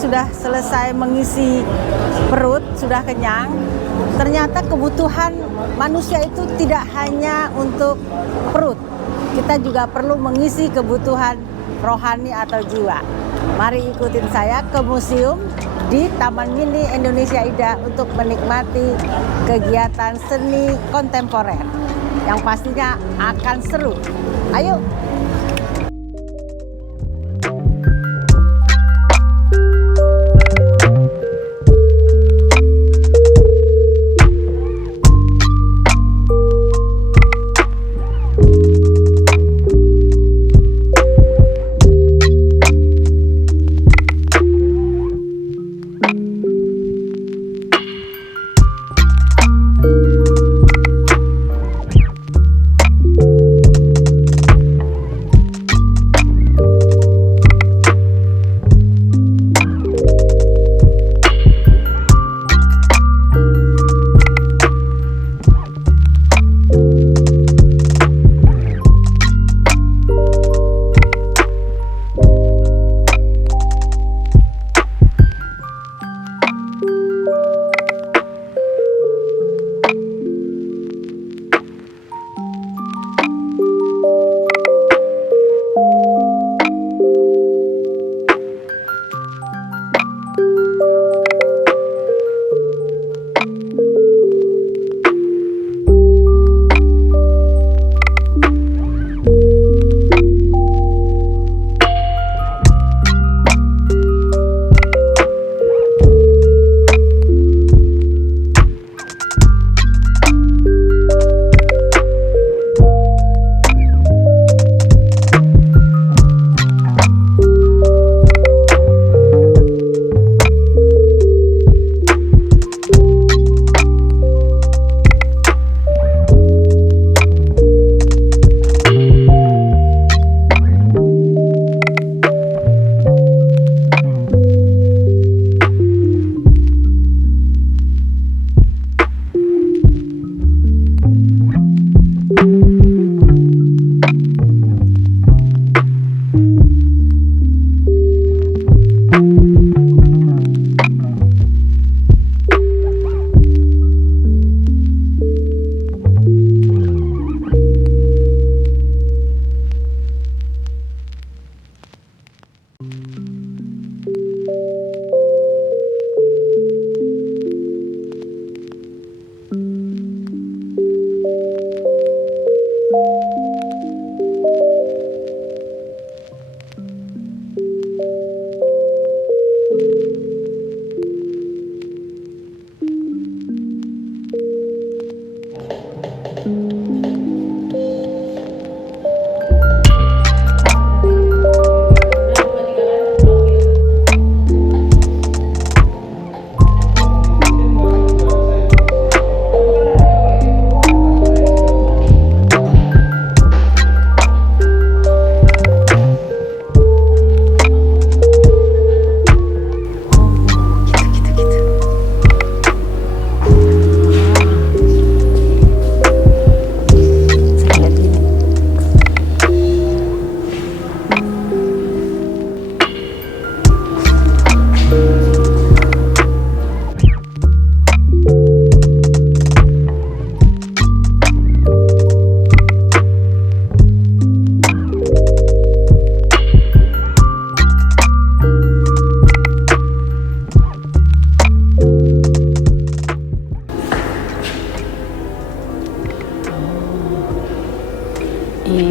sudah selesai mengisi perut, sudah kenyang, ternyata kebutuhan manusia itu tidak hanya untuk perut. Kita juga perlu mengisi kebutuhan rohani atau jiwa. Mari ikutin saya ke museum di Taman Mini Indonesia Indah untuk menikmati kegiatan seni kontemporer yang pastinya akan seru. Ayo!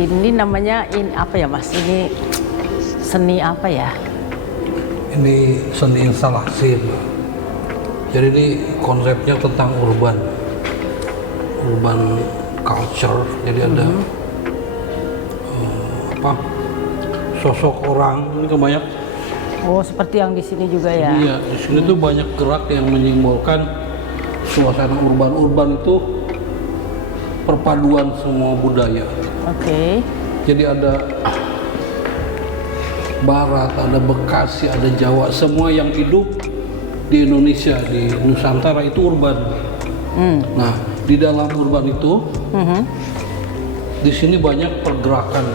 Ini namanya apa ya Mas? Ini seni apa ya? Ini seni instalasi. Jadi ini konsepnya tentang urban culture. Jadi ada sosok orang ini kebanyak. Oh, seperti yang di sini juga ya? Iya, di sini tuh banyak gerak yang menyimbolkan suasana urban itu perpaduan semua budaya. Oke. Jadi ada Barat, ada Bekasi, ada Jawa, semua yang hidup di Indonesia, di Nusantara itu urban. Nah, di dalam urban itu, di sini banyak pergerakan.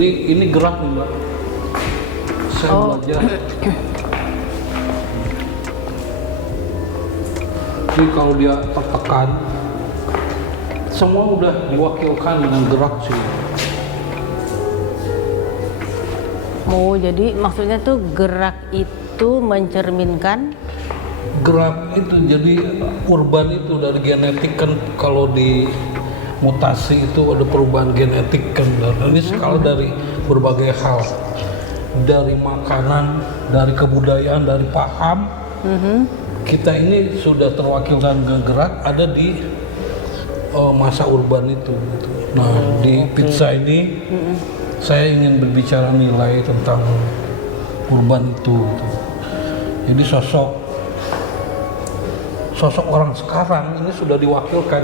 Ini gerak nih, Mbak. Saya belajar Jadi kalau dia tertekan, semua udah diwakilkan dengan gerak sih. Oh, jadi maksudnya tuh gerak itu mencerminkan Gerak itu jadi urban itu dari genetik kan, kalau di mutasi itu ada perubahan genetik kan, dan ini skala dari berbagai hal, dari makanan, dari kebudayaan, dari paham. Kita ini sudah terwakilkan gerak ada di masa urban itu gitu. Nah, di pizza ini saya ingin berbicara nilai tentang urban itu gitu. Jadi sosok orang sekarang ini sudah diwakilkan.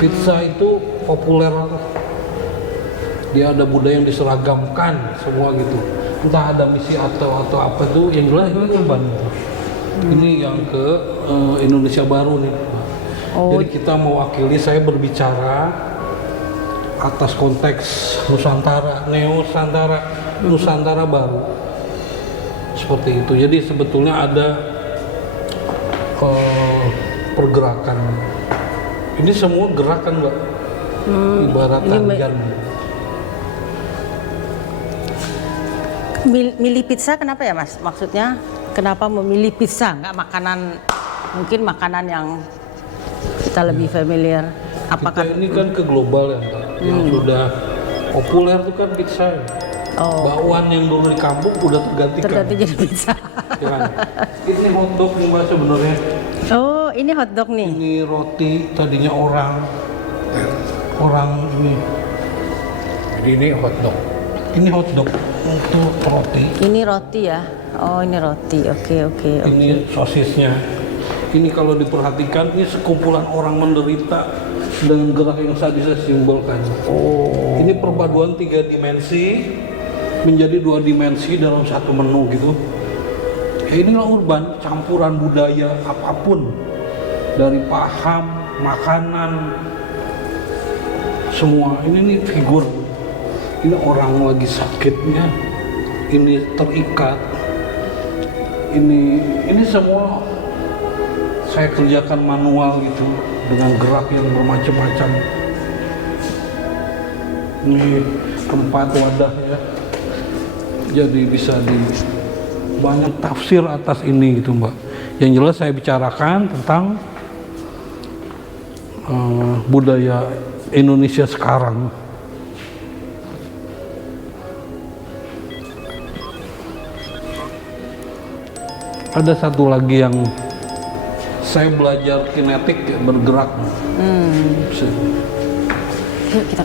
Pizza itu populer, dia ada budaya yang diseragamkan semua gitu, entah ada misi atau apa tuh, yang jelas ini urban gitu. Ini yang ke Indonesia baru nih. Jadi kita mewakili, saya berbicara atas konteks Nusantara, Nusantara baru, seperti itu. Jadi sebetulnya ada pergerakan. Ini semua gerakan, Mbak. Ibarat tarian. milih pizza kenapa ya, Mas? Maksudnya kenapa memilih pizza, nggak makanan, mungkin makanan yang kita lebih familiar? Apakah Kita ini kan ke global ya, Mbak. Yang sudah populer itu kan pizza. Bakwan yang dulu di kampung udah tergantikan. terganti jadi pizza? Ya. Ini hotdog nih, Mbak, sebenarnya. Oh, ini hotdog nih. Ini roti, tadinya orang ini. Jadi ini hotdog. Ini hotdog untuk roti. Ini roti ya? Oh, ini roti. Oke. Ini sosisnya. Ini kalau diperhatikan, ini sekumpulan orang menderita dengan gerak yang sadis simbolkan. Ini perpaduan 3 dimensi menjadi 2 dimensi dalam satu menu gitu. Inilah urban, campuran budaya apapun, dari paham, makanan, semua. Ini nih figur. Ini orang lagi sakitnya, ini terikat. Ini semua saya kerjakan manual gitu, dengan gerak yang bermacam-macam. Ini tempat wadah ya, jadi bisa banyak tafsir atas ini gitu, Mbak. Yang jelas saya bicarakan tentang budaya Indonesia sekarang. Ada satu lagi yang saya belajar kinetik ya, bergerak. Yuk kita.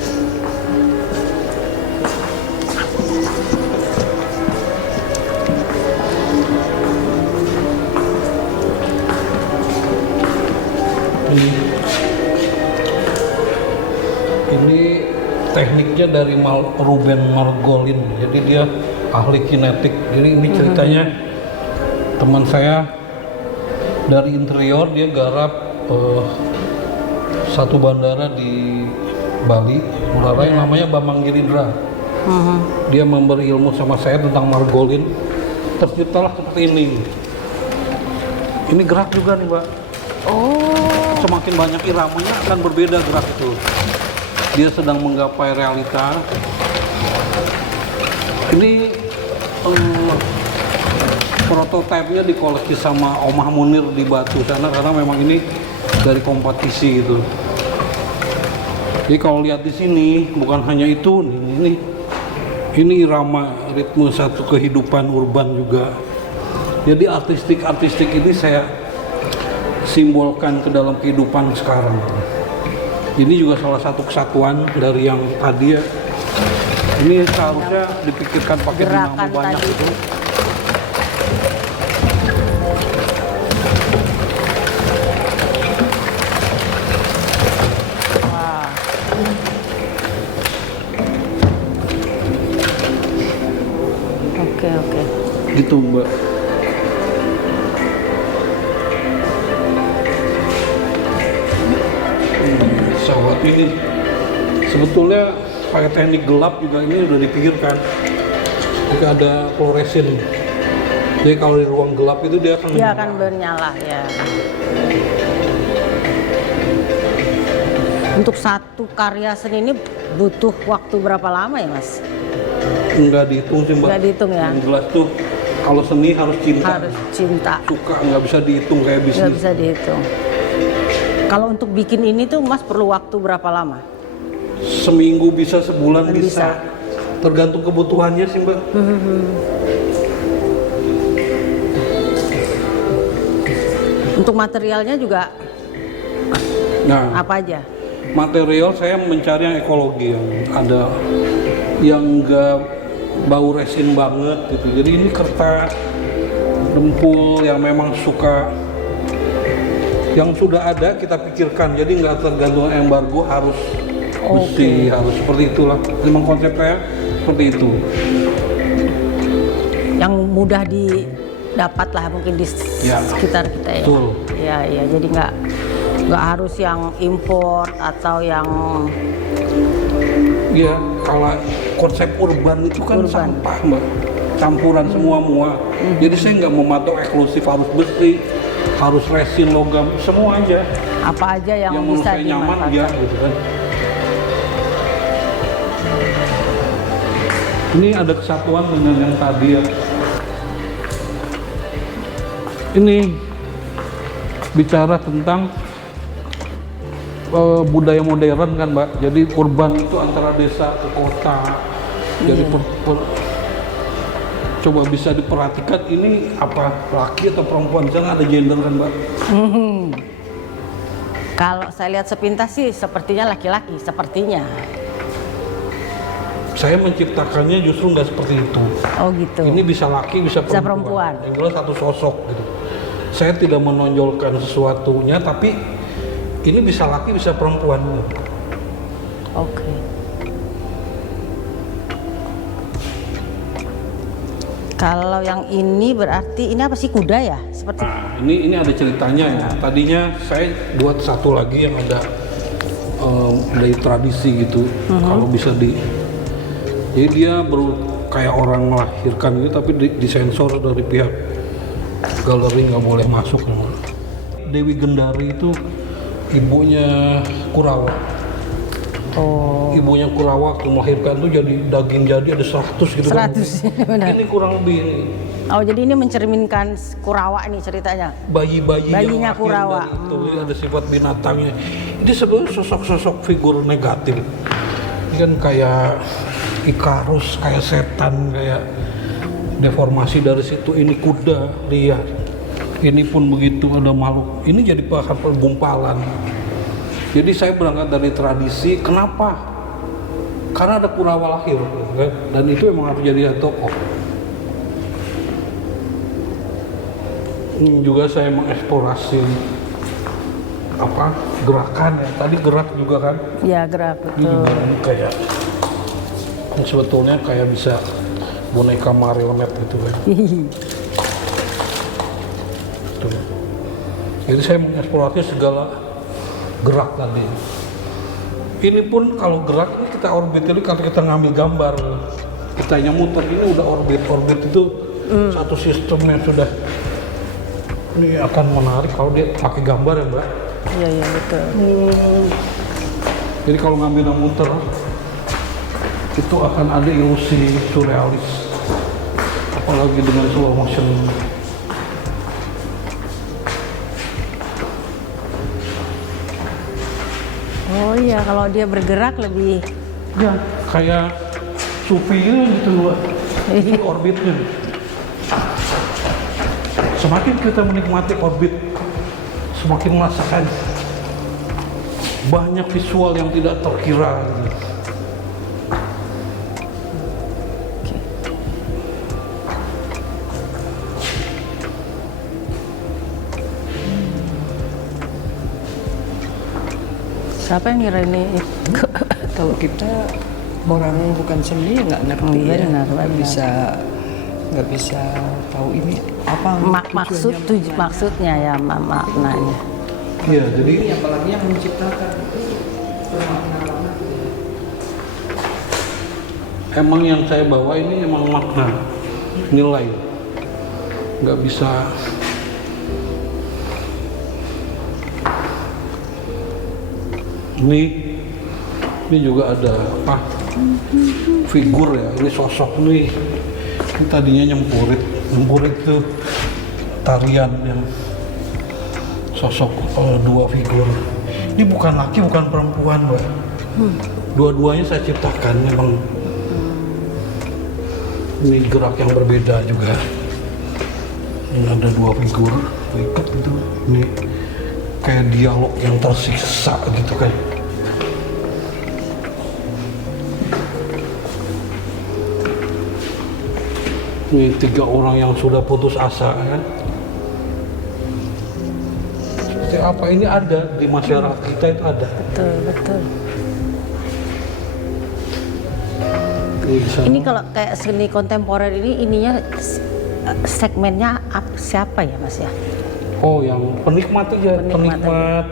Ini tekniknya dari Ruben Margolin. Jadi dia ahli kinetik. Jadi ini ceritanya teman saya dari interior, dia garap satu bandara di Bali, Ngurah Rai, namanya Bambang Girindra. Dia memberi ilmu sama saya tentang Margolin. Terciptalah seperti ini. Ini gerak juga nih, Mbak. Semakin banyak iramanya akan berbeda gerak itu. Dia sedang menggapai realita. Ini prototipenya dikoleksi sama Omah Munir di Batu sana, karena memang ini dari kompetisi gitu. Jadi kalau lihat di sini bukan hanya itu, ini irama ritme satu kehidupan urban juga. Jadi artistik ini saya simbolkan ke dalam kehidupan sekarang. Ini juga salah satu kesatuan dari yang tadi ya. Ini seharusnya dipikirkan pakai dinamo banyak itu. Oke. Gitu, Mbak. Pesawat ini sebetulnya pakai teknik gelap juga, ini udah dipikirkan. Jika ada fluoresin, Jadi kalau di ruang gelap itu dia akan Dia akan bernyala ya. Untuk satu karya seni ini butuh waktu berapa lama ya Mas? nggak dihitung sih Mbak. Nggak dihitung ya? Yang jelas tuh kalau seni harus cinta. Harus cinta. Suka, nggak bisa dihitung kayak Nggak bisnis. bisa dihitung. Kalau untuk bikin ini tuh Mas perlu waktu berapa lama? Seminggu bisa, sebulan Bisa. bisa. Tergantung kebutuhannya sih Mbak. Untuk materialnya juga Nah, apa aja? material saya mencari yang ekologi, yang ada yang enggak bau resin banget gitu. Jadi ini kertas dempul yang memang suka, yang sudah ada kita pikirkan. Jadi nggak tergantung embargo harus besi, harus seperti itulah. Memang konsepnya seperti itu. Yang mudah didapat lah mungkin di Ya, sekitar kita ya. betul. Iya iya, jadi nggak harus yang impor atau yang Iya, kalau konsep urban itu kan Urban. sampah Mbak, campuran semua mua. Jadi saya nggak mematok eksklusif harus besi, harus resin, logam, semua aja. apa aja yang menurut bisa saya nyaman dimanfaatkan. ya gitu kan. Ini ada kesatuan dengan yang tadi ya. Ini bicara tentang budaya modern kan Mbak. Jadi urban itu antara desa ke kota. Jadi coba bisa diperhatikan ini apa laki atau perempuan, di sana ada gender kan Mbak. Kalau saya lihat sepintas sih sepertinya laki-laki, sepertinya. Saya menciptakannya justru nggak seperti itu. Oh gitu. Ini bisa laki, bisa Bisa perempuan. perempuan. Yang jelas satu sosok gitu. Saya tidak menonjolkan sesuatunya, tapi ini bisa laki, bisa perempuan. Oke. Kalau yang ini berarti ini apa sih, kuda ya? Seperti Nah, ini ada ceritanya ya. Tadinya saya buat satu lagi yang ada dari tradisi gitu. Kalau bisa jadi dia baru kayak orang melahirkan gitu, tapi disensor dari pihak galeri, nggak boleh masuk. Dewi Gendari itu ibunya Kurawa. oh Ibunya Kurawa waktu melahirkan tuh jadi daging jadi ada 100 gitu. 100 benar. Ini kurang lebih ini. Oh jadi ini mencerminkan Kurawa nih ceritanya. Bayi-bayi yang Bayinya lahir Kurawa. dari itu, jadi ada sifat binatangnya. Ini sebenarnya sosok-sosok figur negatif. Ini kan kayak Ikarus, kayak setan, kayak deformasi dari situ. Ini kuda lihat. Ini pun begitu, ada makhluk. Ini jadi bahan pergumpalan. Jadi saya berangkat dari tradisi. Kenapa? Karena ada Kurawa lahir, kan? Dan itu emang harus jadi tokoh. Ini juga saya mengeksplorasi apa gerakan ya. Tadi gerak juga kan. Ya gerak Ini betul. juga ini kayak ini sebetulnya kayak bisa boneka marionet gitu kan. Tuh. Jadi saya mengeksplorasi segala gerak tadi. Ini pun kalau gerak ini kita orbit, ini kalau kita ngambil gambar kita yang muter ini udah orbit itu satu sistem yang sudah ini akan menarik kalau dia pakai gambar ya Mbak. Iya iya betul. Jadi kalau ngambil yang muter itu akan ada ilusi surrealis, apalagi dengan slow motion. Oh iya, kalau dia bergerak lebih Ya, kayak sufi gitu Mbak. Ini orbitnya. Semakin kita menikmati orbit, semakin merasakan banyak visual yang tidak terkira. siapa yang ngira ini? Kalau kita orang bukan seni nggak ngerti ya, Benar, nggak benar. bisa tahu ini apa Maksud maksudnya ya, maknanya. Iya, jadi ini apalagi yang menciptakan itu bermakna banget. emang yang saya bawa ini emang makna, nilai. nggak bisa. Ini juga ada apa? Figur ya, ini sosok nih. Ini tadinya nyempurit tuh tarian yang sosok dua figur. Ini bukan laki, bukan perempuan, Mbak. Dua-duanya saya ciptakan memang. Ini gerak yang berbeda juga. Ini ada dua figur ikat gitu. Ini kayak dialog yang tersiksa gitu kan. Ini 3 orang yang sudah putus asa kan. Seperti apa ini ada di masyarakat kita, itu ada. Betul. Ini Ini kalau kayak seni kontemporer ini ininya segmennya siapa ya Mas ya? Oh, yang penikmat aja, penikmat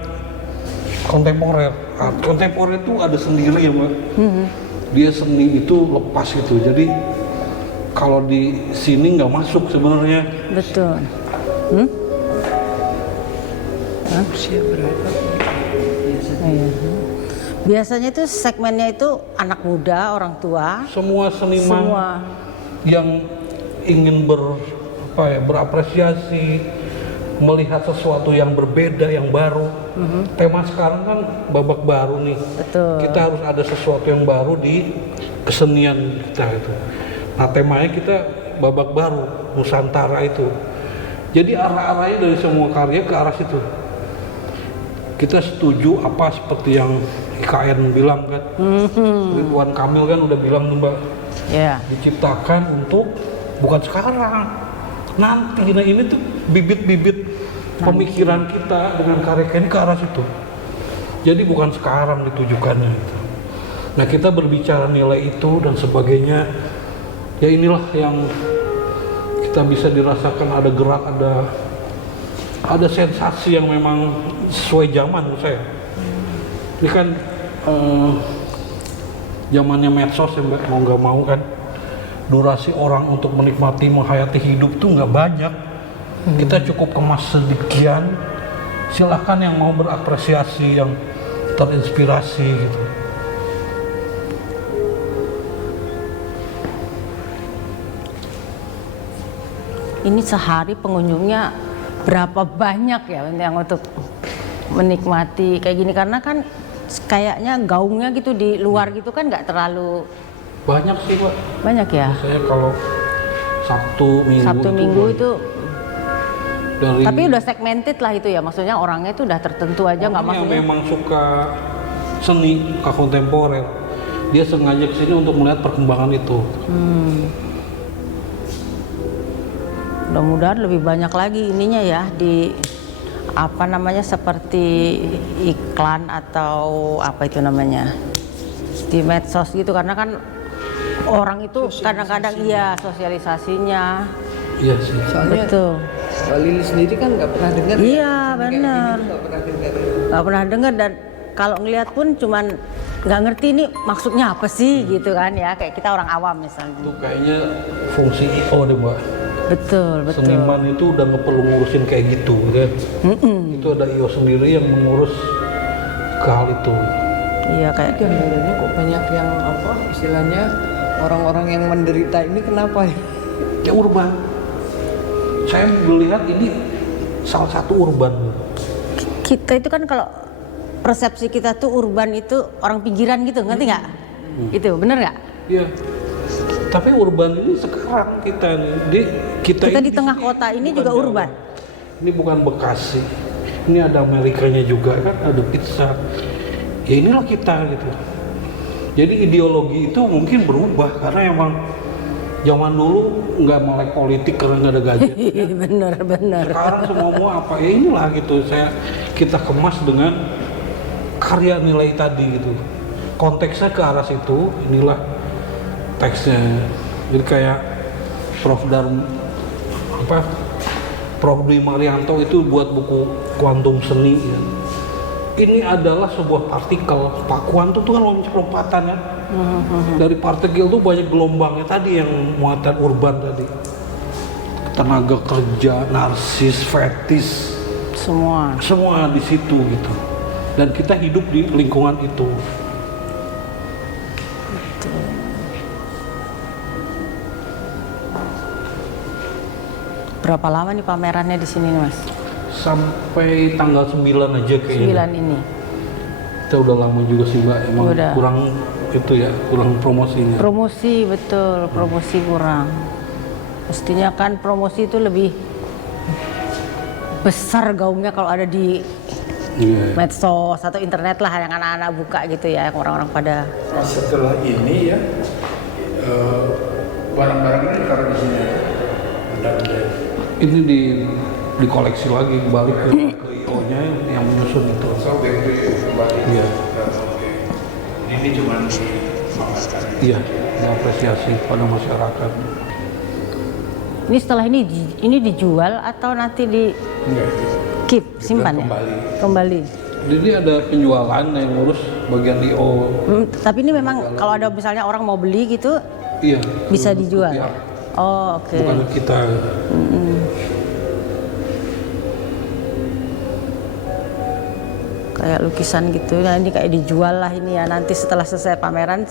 kontemporer. Kontemporer itu ada sendiri ya, Mbak. Dia seni itu lepas gitu. Jadi kalau di sini nggak masuk sebenarnya. Betul. Usia berapa? Iya. Biasanya itu segmennya itu anak muda, orang tua, Semua seniman semua. yang ingin berapresiasi, melihat sesuatu yang berbeda, yang baru. Tema sekarang kan babak baru nih. Betul. Kita harus ada sesuatu yang baru di kesenian kita itu. Nah, temanya kita babak baru, Nusantara itu. Jadi arah-arahnya dari semua karya ke arah situ. Kita setuju apa seperti yang IKN bilang kan. Ridwan Kamil kan udah bilang nih, Mbak. Ya. Diciptakan untuk bukan sekarang, nanti. Nah, ini tuh bibit-bibit pemikiran kita dengan karya ini ke arah situ. Jadi bukan sekarang ditujukannya itu. Nah, kita berbicara nilai itu dan sebagainya. Ya inilah yang kita bisa dirasakan, ada gerak, ada sensasi yang memang sesuai zaman menurut saya. Ini kan zamannya medsos ya, Mbak, mau nggak mau kan. Durasi orang untuk menikmati, menghayati hidup tuh nggak banyak. Kita cukup kemas sedemikian. Silahkan yang mau berapresiasi, yang terinspirasi gitu. Ini sehari pengunjungnya berapa banyak ya yang untuk menikmati kayak gini, karena kan kayaknya gaungnya gitu di luar gitu kan nggak terlalu Banyak sih, Pak. banyak ya. Saya kalau Sabtu Minggu itu dari tapi udah segmented lah itu ya, maksudnya orangnya itu udah tertentu aja, nggak orang yang maksudnya memang suka seni kontemporer, dia sengaja kesini untuk melihat perkembangan itu. mudah-mudahan lebih banyak lagi ininya ya di apa namanya, seperti iklan atau apa itu namanya di medsos gitu, karena kan orang itu kadang-kadang iya sosialisasinya. Iya sih. Soalnya Betul. Mbak Lili sendiri kan nggak pernah dengar. Iya, Kayak gini benar. tuh nggak pernah dengar. Nggak pernah dengar, dan kalau ngelihat pun cuman nggak ngerti ini maksudnya apa sih gitu kan ya, kayak kita orang awam misalnya. Itu kayaknya fungsi IO deh, Mbak. Betul. Seniman itu udah nggak perlu ngurusin kayak gitu kan. Itu ada IO sendiri yang mengurus ke hal itu. Iya kayak Gambarannya kok banyak yang apa istilahnya orang-orang yang menderita ini kenapa ya? Ya urban. Saya melihat ini salah satu urban. kita itu kan kalau persepsi kita tuh urban itu orang pinggiran gitu, ngerti nggak? Itu bener nggak? Iya. Tapi urban ini sekarang kita nih, kita Kita ini di tengah sini kota ini bukan juga Jawa. urban. Ini bukan Bekasi. Ini ada Amerikanya juga kan, ada pizza. Ya inilah kita gitu. Jadi ideologi itu mungkin berubah karena emang zaman dulu nggak melek politik karena nggak ada gadget. Ya. Bener. Sekarang semua mau apa? Ya inilah gitu. Kita kemas dengan karya nilai tadi gitu. Konteksnya ke arah situ. Inilah teksnya. Jadi kayak Prof Dwi Marianto itu buat buku Kuantum Seni ya. Ini adalah sebuah partikel. Pak kuantum itu kan lompatan ya. Dari partikel itu banyak gelombangnya tadi yang muatan urban tadi. tenaga kerja, narsis, fetis, semua di situ gitu. Dan kita hidup di lingkungan itu. Berapa lama nih pamerannya di sini, Mas? Sampai tanggal 9 aja kayaknya. 9 ini. Kita udah lama juga sih Mbak, emang Udah. kurang itu ya, kurang promosinya. Promosi, betul, promosi kurang. Mestinya kan promosi itu lebih besar gaungnya kalau ada di Iya. medsos atau internet lah yang anak-anak buka gitu ya, yang orang-orang pada. Setelah ini ya barang-barangnya ditaruh di sini. Ini dikoleksi lagi balik ke IO-nya yang menyusun itu. So back to you kembali. Iya. Oke. Ini cuma dimakan. Iya, diapresiasi pada masyarakat. Ini setelah ini dijual atau nanti di Enggak. keep, simpan ya? Kembali. Jadi ada penjualan yang ngurus bagian IO. Tapi ini memang kalau ada misalnya orang mau beli gitu Iya. bisa dijual. Pihak, Oh, oke. bukan kita. Kayak lukisan gitu. Nah, ini kayak dijual lah ini ya. Nanti setelah selesai pameran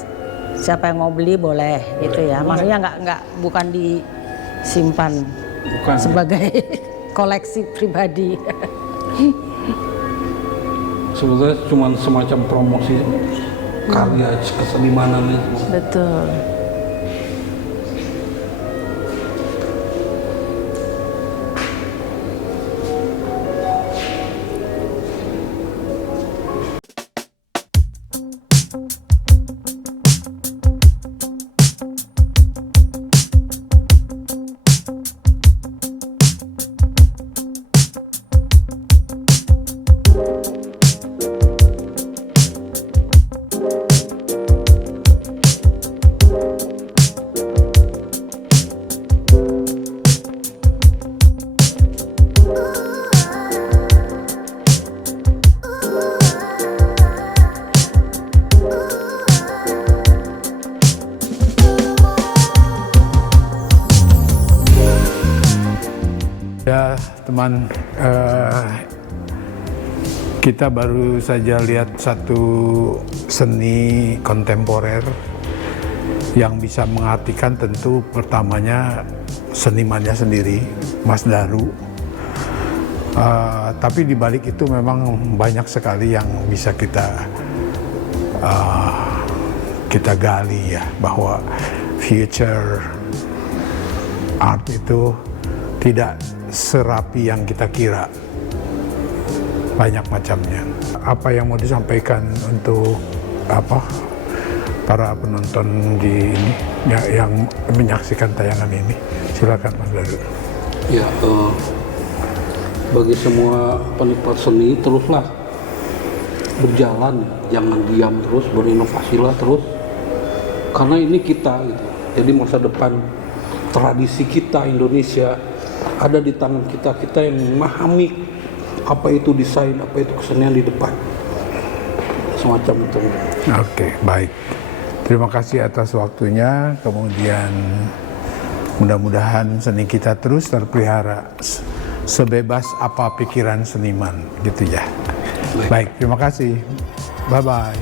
siapa yang mau beli boleh gitu ya. Maksudnya nggak bukan disimpan Bukan. sebagai koleksi pribadi. Sebetulnya cuma semacam promosi karya kesenimanan itu. Betul. Ya teman, kita baru saja lihat satu seni kontemporer yang bisa mengartikan tentu pertamanya senimannya sendiri, Mas Daru. Tapi di balik itu memang banyak sekali yang bisa kita gali ya, bahwa future art itu tidak serapi yang kita kira, banyak macamnya. Apa yang mau disampaikan untuk para penonton di ini yang menyaksikan tayangan ini? Silakan Mas Daru. Ya, bagi semua penikmat seni teruslah berjalan, jangan diam terus, berinovasilah terus, karena ini kita gitu. Jadi masa depan tradisi kita Indonesia ada di tangan kita yang memahami apa itu desain, apa itu kesenian di depan, semacam itu. Oke, baik. Terima kasih atas waktunya. Kemudian mudah-mudahan seni kita terus terpelihara sebebas apa pikiran seniman, gitu ya. Baik, terima kasih. Bye-bye.